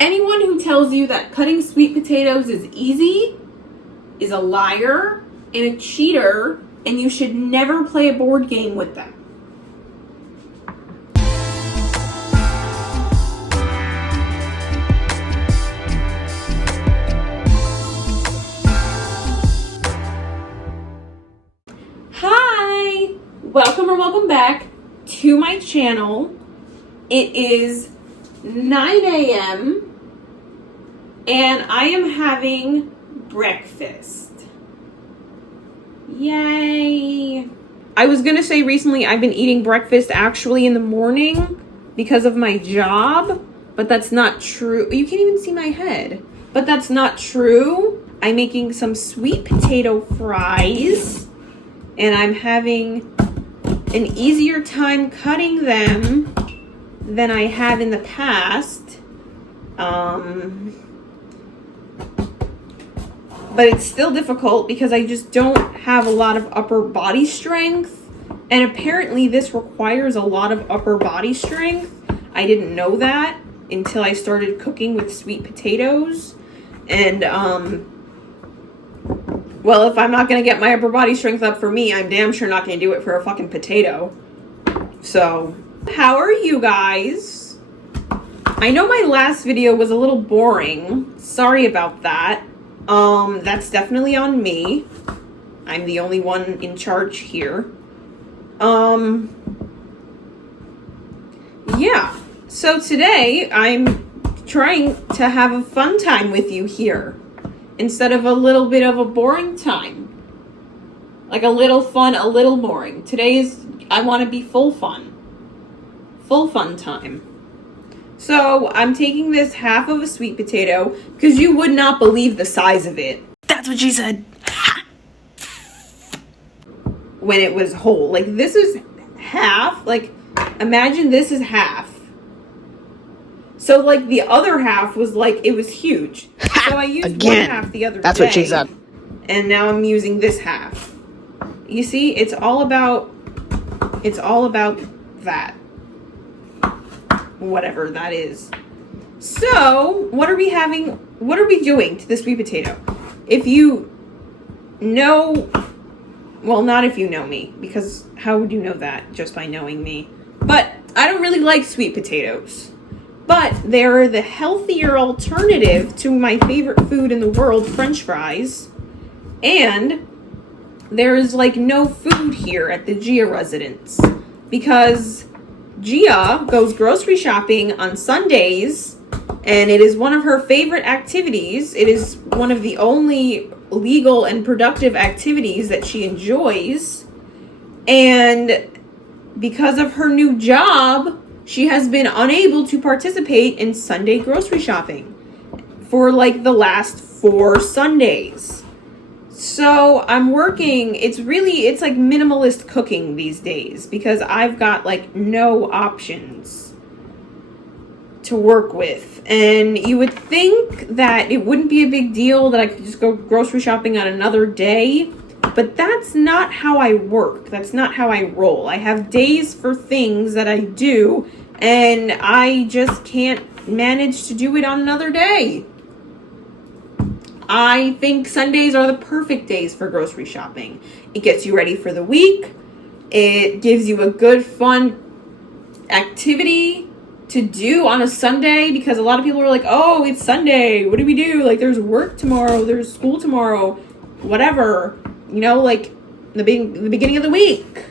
Anyone who tells you that cutting sweet potatoes is easy is a liar and a cheater, and you should never play a board game with them. Hi! Welcome back to my channel. It is 9 a.m. and I am having breakfast. Yay! I was gonna say recently I've been eating breakfast actually in the morning because of my job, but that's not true. You can't even see my head. But that's not true. I'm making some sweet potato fries and I'm having an easier time cutting them than I have in the past. But it's still difficult because I just don't have a lot of upper body strength. And apparently this requires a lot of upper body strength. I didn't know that until I started cooking with sweet potatoes. And, well, if I'm not going to get my upper body strength up for me, I'm damn sure not going to do it for a fucking potato. So, how are you guys? I know my last video was a little boring. Sorry about that. That's definitely on me. I'm the only one in charge here. Yeah. So today, I'm trying to have a fun time with you here, instead of a little bit of a boring time. Like a little fun, a little boring. I want to be full fun. Full fun time. So, I'm taking this half of a sweet potato, because you would not believe the size of it. That's what she said. When it was whole. Like, this is half. Like, imagine this is half. So, like, the other half was, like, it was huge. So, I used Again. one half the other That's day. what she said. And now I'm using this half. You see, it's all about that. Whatever that is. So, what are we doing to the sweet potato? If you know, well, not if you know me, because how would you know that just by knowing me? But I don't really like sweet potatoes. But they're the healthier alternative to my favorite food in the world, French fries. And there's like no food here at the Gia residence because Gia goes grocery shopping on Sundays, and it is one of her favorite activities. It is one of the only legal and productive activities that she enjoys. And because of her new job, she has been unable to participate in Sunday grocery shopping for like the last 4 Sundays. So I'm working, it's like minimalist cooking these days because I've got like no options to work with. And you would think that it wouldn't be a big deal that I could just go grocery shopping on another day, but that's not how I work. That's not how I roll. I have days for things that I do, and I just can't manage to do it on another day. I think Sundays are the perfect days for grocery shopping. It gets you ready for the week. It gives you a good, fun activity to do on a Sunday because a lot of people are like, oh, it's Sunday. What do we do? Like, there's work tomorrow. There's school tomorrow. Whatever. You know, like the beginning of the week.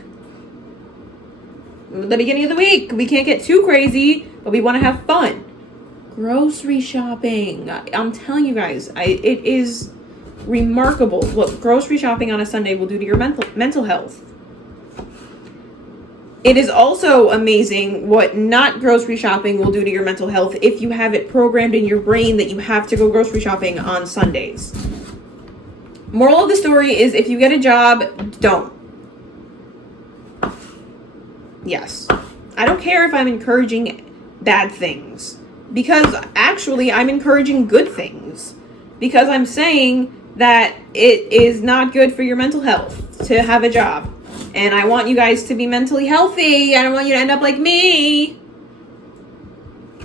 The beginning of the week. We can't get too crazy, but we want to have fun. Grocery shopping. I'm telling you guys, it is remarkable what grocery shopping on a Sunday will do to your mental health. It is also amazing what not grocery shopping will do to your mental health if you have it programmed in your brain that you have to go grocery shopping on Sundays. Moral of the story is if you get a job, don't. Yes. I don't care if I'm encouraging bad things. Because actually, I'm encouraging good things. Because I'm saying that it is not good for your mental health to have a job. And I want you guys to be mentally healthy. I don't want you to end up like me.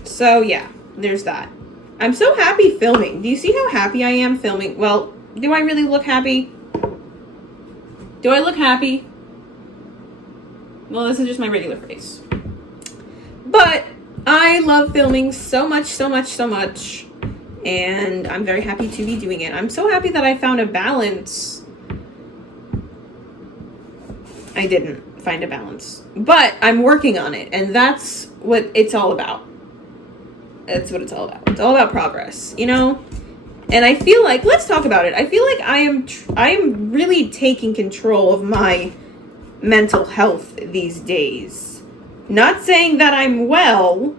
So, yeah, there's that. I'm so happy filming. Do you see how happy I am filming? Well, do I really look happy? Do I look happy? Well, this is just my regular face. But I love filming so much, so much, so much. And I'm very happy to be doing it. I'm so happy that I found a balance. I didn't find a balance. But I'm working on it. And that's what it's all about. That's what it's all about. It's all about progress, you know? And I feel like, let's talk about it. I feel like I am really taking control of my mental health these days. Not saying that I'm well.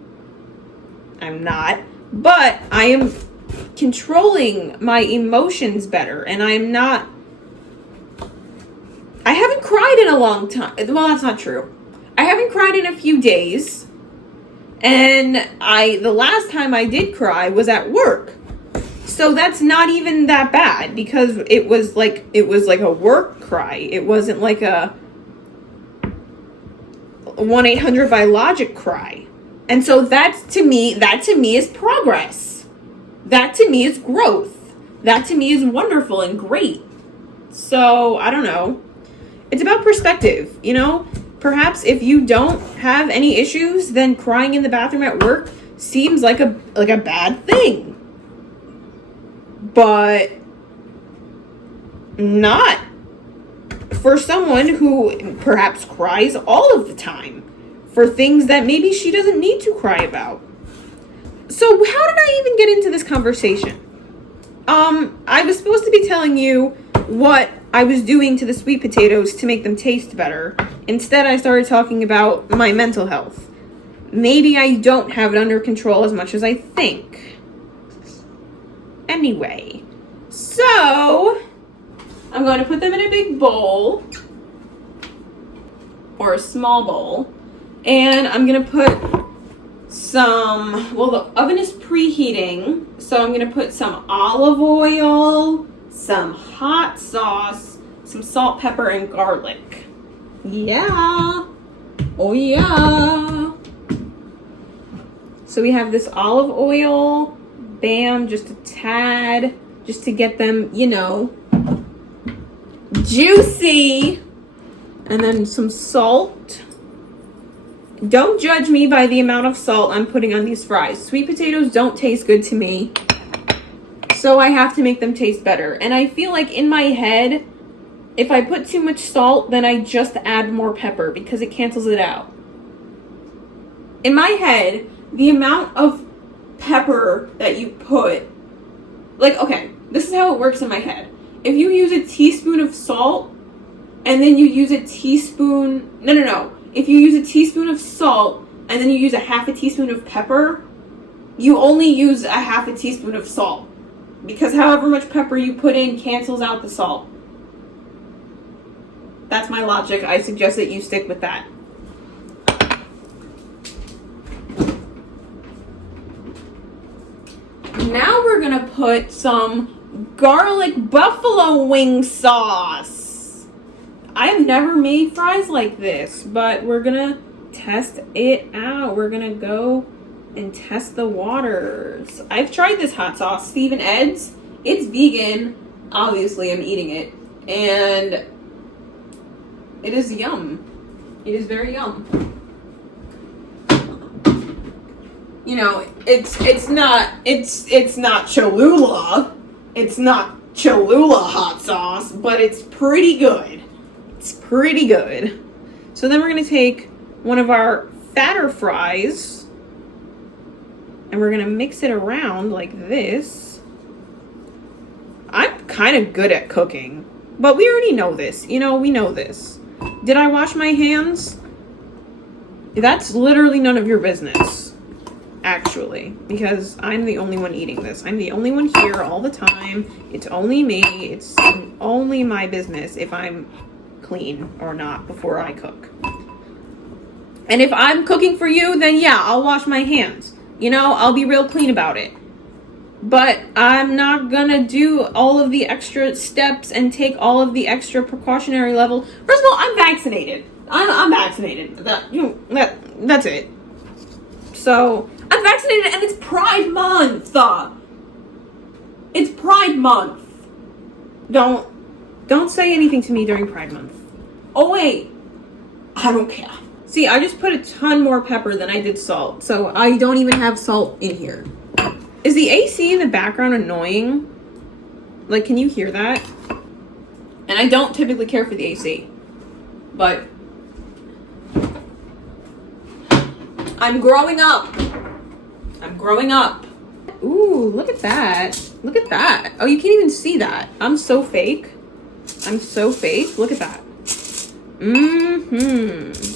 I'm not. But I am controlling my emotions better. And I haven't cried in a long time. Well, that's not true. I haven't cried in a few days. And the last time I did cry was at work. So that's not even that bad because it was like a work cry. It wasn't like a 1-800 by Logic cry. And so that to me is progress. That to me is growth. That to me is wonderful and great. So, I don't know. It's about perspective, you know? Perhaps if you don't have any issues, then crying in the bathroom at work seems like a bad thing. But not for someone who perhaps cries all of the time for things that maybe she doesn't need to cry about. So how did I even get into this conversation? I was supposed to be telling you what I was doing to the sweet potatoes to make them taste better. Instead, I started talking about my mental health. Maybe I don't have it under control as much as I think. Anyway, so I'm going to put them in a big bowl or a small bowl, and I'm going to put the oven is preheating, so I'm going to put some olive oil, some hot sauce, some salt, pepper, and garlic. Yeah. Oh, yeah. So we have this olive oil. Bam, just a tad. Just to get them, you know, juicy. And then some salt. Don't judge me by the amount of salt I'm putting on these fries. Sweet potatoes don't taste good to me. So I have to make them taste better. And I feel like in my head, if I put too much salt, then I just add more pepper because it cancels it out. In my head, the amount of pepper that you put, like, okay, this is how it works in my head. If you use a teaspoon of salt, and then you use a teaspoon, no. If you use a teaspoon of salt, and then you use a half a teaspoon of pepper, you only use a half a teaspoon of salt. Because however much pepper you put in cancels out the salt. That's my logic. I suggest that you stick with that. Now we're gonna put some garlic buffalo wing sauce. I have never made fries like this, but we're gonna test it out. We're gonna go and test the waters. I've tried this hot sauce, Steve & Ed's. It's vegan. Obviously, I'm eating it. And it is yum. It is very yum. You know, it's not Cholula. It's not Cholula hot sauce, but it's pretty good. It's pretty good. So then we're going to take one of our fatter fries and we're going to mix it around like this. I'm kind of good at cooking, but we already know this. You know, we know this. Did I wash my hands? That's literally none of your business, actually, because I'm the only one eating this. I'm the only one here all the time. It's only me. It's only my business if I'm clean or not before I cook. And if I'm cooking for you, then yeah, I'll wash my hands. You know, I'll be real clean about it. But I'm not gonna do all of the extra steps and take all of the extra precautionary level. First of all, I'm vaccinated. I'm vaccinated. That's it. So I'm vaccinated and it's Pride Month. It's Pride Month. Don't say anything to me during Pride Month. Oh wait, I don't care. See, I just put a ton more pepper than I did salt, so I don't even have salt in here. Is the AC in the background annoying? Like, can you hear that? And I don't typically care for the AC, but I'm growing up. I'm growing up. Ooh, look at that. Look at that. Oh, you can't even see that. I'm so fake. I'm so fake. Look at that.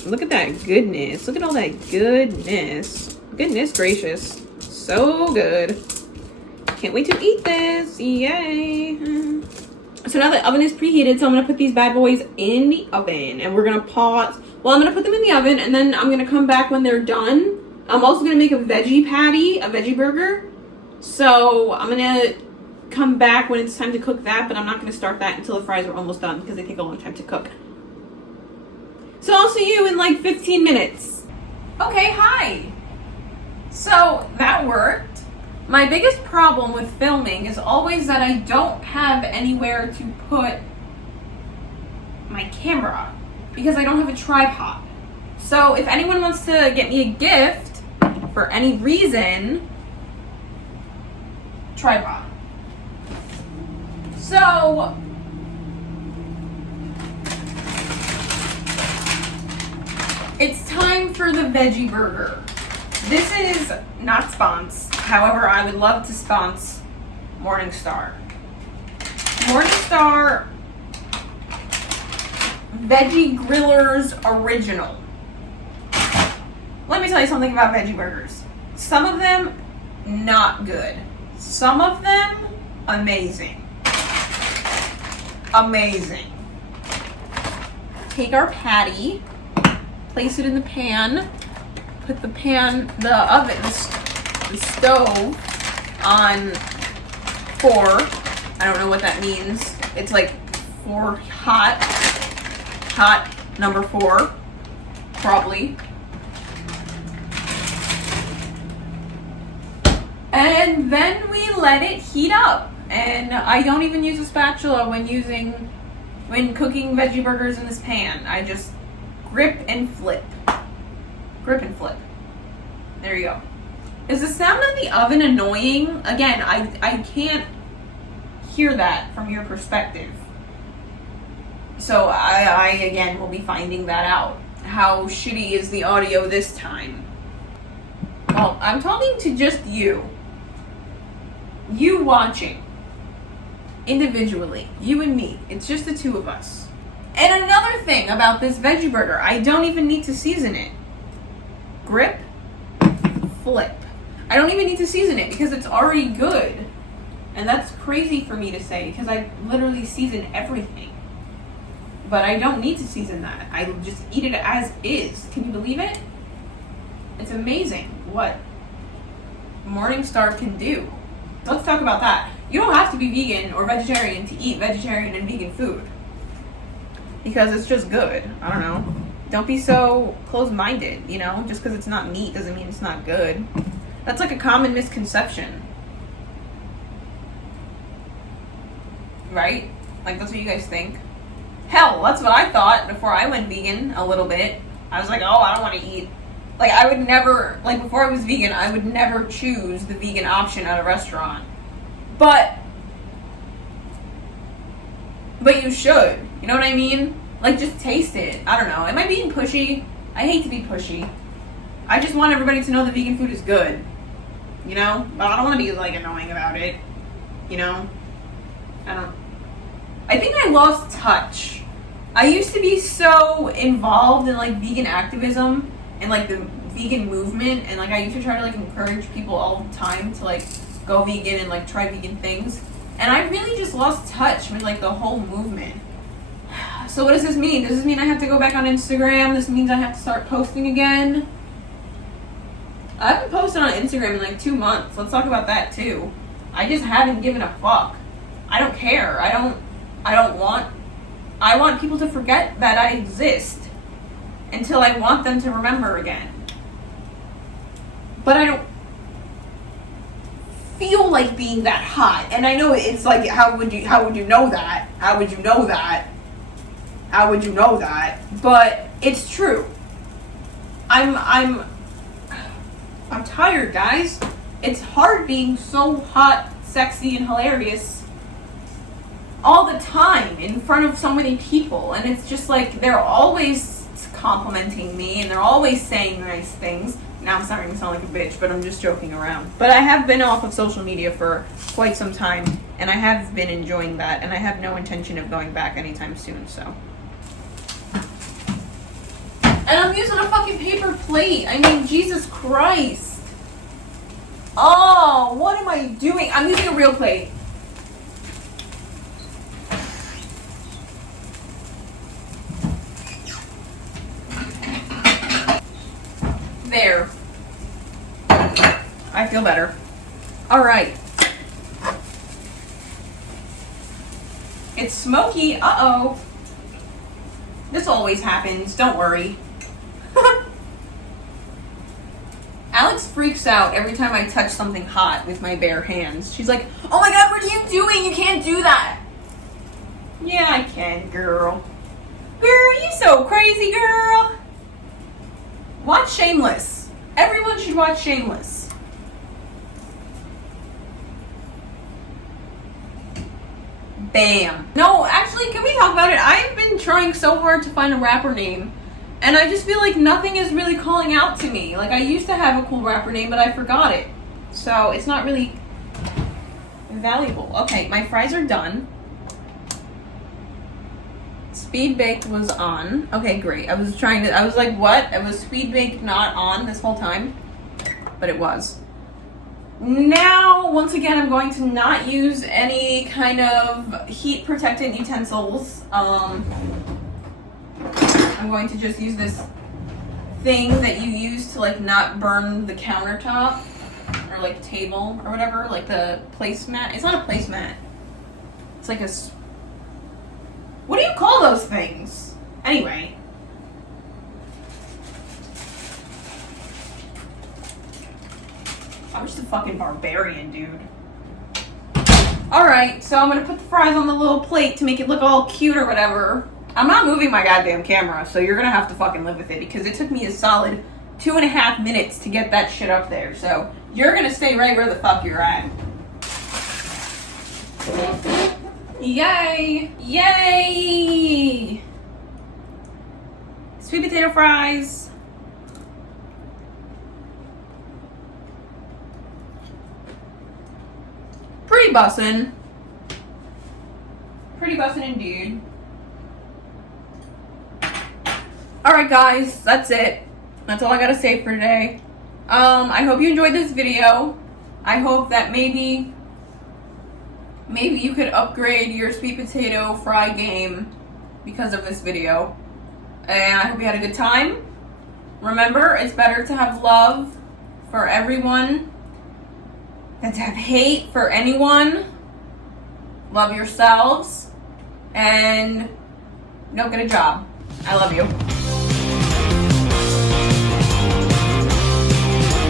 Look at that goodness. Look at all that goodness. Goodness gracious. So good. Can't wait to eat this. Yay. So now the oven is preheated, so I'm going to put these bad boys in the oven. And we're going to pause. Well, I'm going to put them in the oven, and then I'm going to come back when they're done. I'm also going to make a veggie patty, a veggie burger. So I'm going to come back when it's time to cook that, but I'm not going to start that until the fries are almost done because they take a long time to cook. So I'll see you in like 15 minutes. Okay, hi. So that worked. My biggest problem with filming is always that I don't have anywhere to put my camera because I don't have a tripod. So if anyone wants to get me a gift for any reason, tripod. So it's time for the veggie burger. This is not spons. However, I would love to spons Morningstar. Morningstar Veggie Grillers Original. Let me tell you something about veggie burgers. Some of them, not good. Some of them, amazing. Amazing. Take our patty, place it in the pan, put the oven, the stove on 4. I don't know what that means. It's like 4 hot number 4, probably. And then we let it heat up. And I don't even use a spatula when cooking veggie burgers in this pan. I just grip and flip. Grip and flip. There you go. Is the sound of the oven annoying? Again, I can't hear that from your perspective. So I again will be finding that out. How shitty is the audio this time? Well, I'm talking to just you. You watching. Individually. You and me. It's just the two of us. And another thing about this veggie burger, I don't even need to season it. Grip, flip. I don't even need to season it because it's already good. And that's crazy for me to say because I literally season everything. But I don't need to season that. I just eat it as is. Can you believe it? It's amazing what Morningstar can do. Let's talk about that. You don't have to be vegan or vegetarian to eat vegetarian and vegan food. Because it's just good. I don't know. Don't be so closed-minded, you know? Just because it's not meat doesn't mean it's not good. That's like a common misconception. Right? Like, that's what you guys think. Hell, that's what I thought before I went vegan a little bit. I was like, oh, I don't want to eat. Like, I would never, like, before I was vegan, I would never choose the vegan option at a restaurant. But you should. You know what I mean? Like, just taste it. I don't know. Am I being pushy? I hate to be pushy. I just want everybody to know that vegan food is good. You know? But I don't want to be, like, annoying about it. You know? I think I lost touch. I used to be so involved in, like, vegan activism and, like, the vegan movement. And, like, I used to try to, like, encourage people all the time to, like, go vegan and, like, try vegan things. And I really just lost touch with, like, the whole movement. So what does this mean? Does this mean I have to go back on Instagram? This means I have to start posting again? I haven't posted on Instagram in, like, 2 months. Let's talk about that, too. I just haven't given a fuck. I don't care. I want people to forget that I exist until I want them to remember again. But feel like being that hot. And I know it's like, how would you know that? How would you know that? How would you know that? But it's true. I'm tired, guys. It's hard being so hot, sexy, and hilarious all the time in front of so many people. And it's just like, they're always complimenting me and they're always saying nice things. Now I'm starting to sound like a bitch, but I'm just joking around. But I have been off of social media for quite some time, and I have been enjoying that, and I have no intention of going back anytime soon, so. And I'm using a fucking paper plate. I mean, Jesus Christ. Oh, what am I doing? I'm using a real plate. There. I feel better. All right. It's smoky. Uh-oh. This always happens. Don't worry. Alex freaks out every time I touch something hot with my bare hands. She's like, oh my God, what are you doing? You can't do that. Yeah, I can, girl. Girl, you so crazy, girl. Watch Shameless. Everyone should watch Shameless. Bam. No, actually, can we talk about it? I've been trying so hard to find a rapper name, and I just feel like nothing is really calling out to me. Like, I used to have a cool rapper name, but I forgot it. So, it's not really valuable. Okay, my fries are done. Speed baked was on. Okay, great. I was like, what? It was speed baked not on this whole time? But it was. Now, once again, I'm going to not use any kind of heat protectant utensils. I'm going to just use this thing that you use to like not burn the countertop or like table or whatever, like the placemat. It's not a placemat. It's like a, what do you call those things? Anyway. I'm just a fucking barbarian, dude. Alright, so I'm gonna put the fries on the little plate to make it look all cute or whatever. I'm not moving my goddamn camera, so you're gonna have to fucking live with it because it took me a solid 2.5 minutes to get that shit up there. So you're gonna stay right where the fuck you're at. Yay! Yay! Sweet potato fries. Pretty bussin'. Pretty bussin' indeed. Alright guys, that's it. That's all I gotta say for today. I hope you enjoyed this video. I hope that maybe you could upgrade your sweet potato fry game because of this video. And I hope you had a good time. Remember, it's better to have love for everyone than to have hate for anyone. Love yourselves and go get a job. I love you.